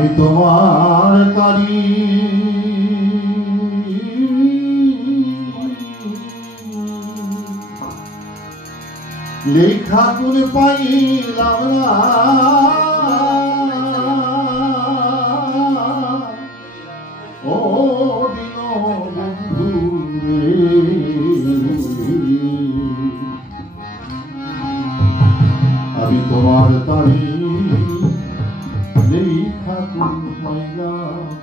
আমি তোমার তারি লেখা করে পাইলাম না ও দিন বন্ধু আমি তোমার তারি লেখা করে পাইলাম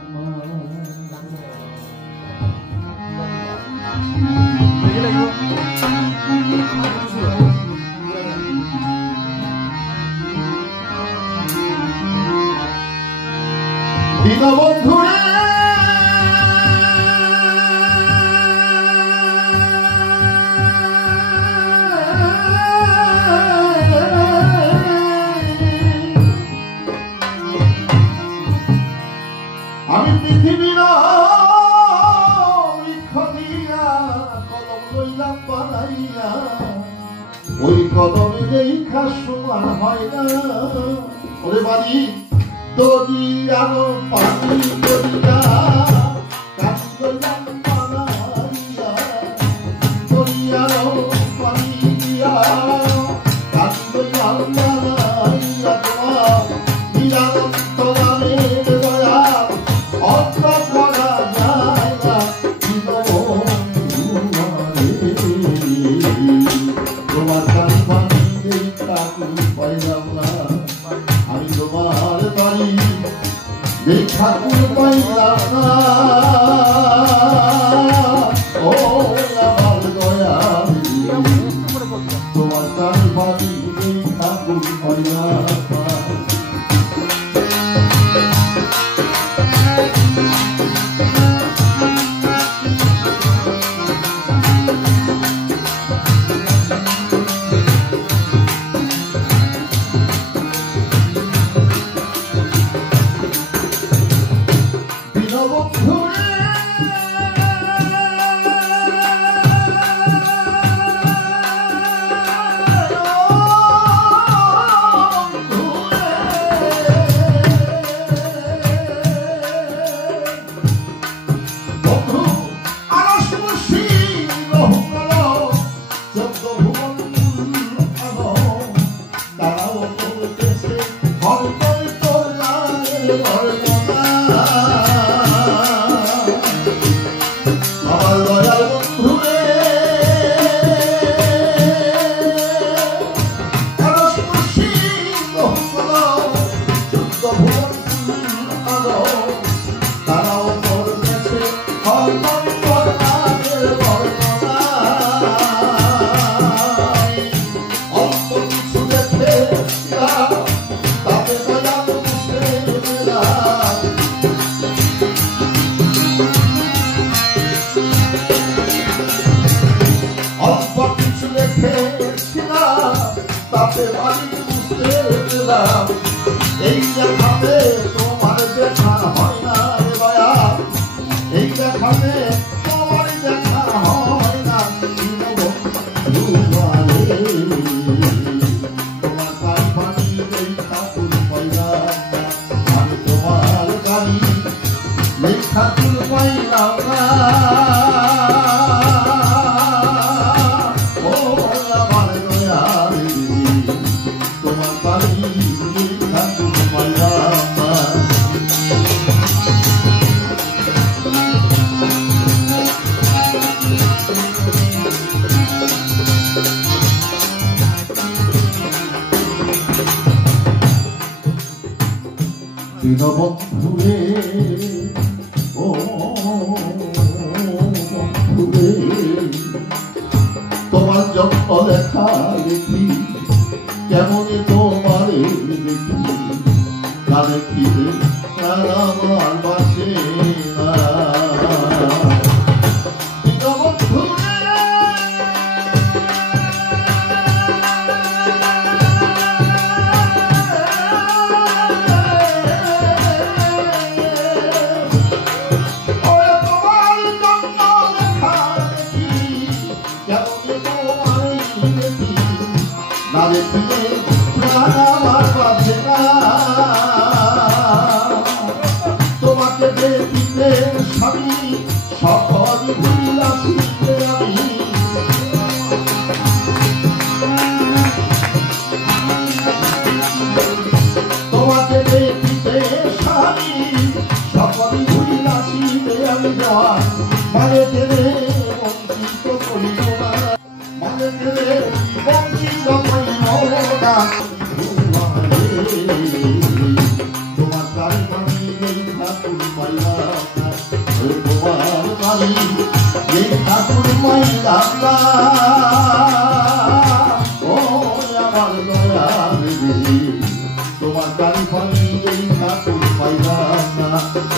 দীনবন্ধুরে আমি পৃথিবীর বৃক্ষ দিয়া কলম লইলাম বানাইয়া ওই কলমে লেখা সমান হয় না ওরে বাড়ি দরিয়ানো পানি দরিয়া কান্দলাম বানাইয়া দরিয়ানো পানি দিয়া কান্দলাম বানাইয়া তোমার নিরানন্ত নামের দয়া অর্থ করা যায় না তোমার কানে পানি দেখা পাইলাম না আমি তোমার বাড়ি দেখা পাইলাম না ও আমার দয়া তোমার কানে পানি দেখা পাইলাম না এই দেখাতে তোমার দেখা হয় না রে দয়া এই দেখাতে তোমার দেখা হয় না তোমার কান পানি লেখা তুল পাইলাম আমি তোমার গাড়ি লেখা তুল পাইলাম না ও আমার দয়া তোমার পানি লেখা তুল পাইলাম না দীনবন্ধুরে ও বন্ধুরে তোমার যত লেখা লিখি কেমন তোমারে দেখি না দেখিলে আমার বাসে না ঠাকুর পাইলাম না ও আমার দয়াল দেবী তোমার গাড়ি ফানি এই ঠাকুর পাইলাম না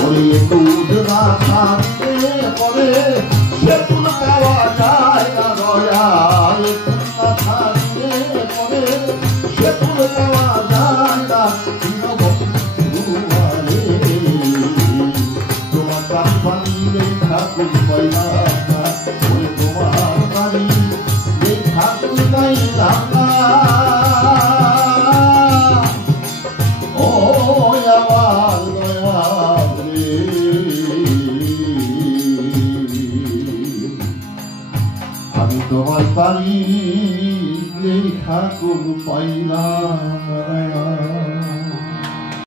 ওরে দুধ না খাইলে পরে সে ফুল পাওয়া যায় না দয়াল ফুল না খাইলে পরে সে ফুল পাওয়া যায় না তোমার গাড়ি ফানি এই ঠাকুর পাইলাম না ওরে তোমার গাড়ি এই ঠাকুর পাইলাম না আমি তোমার পারি ঠাকুর পাইলাম।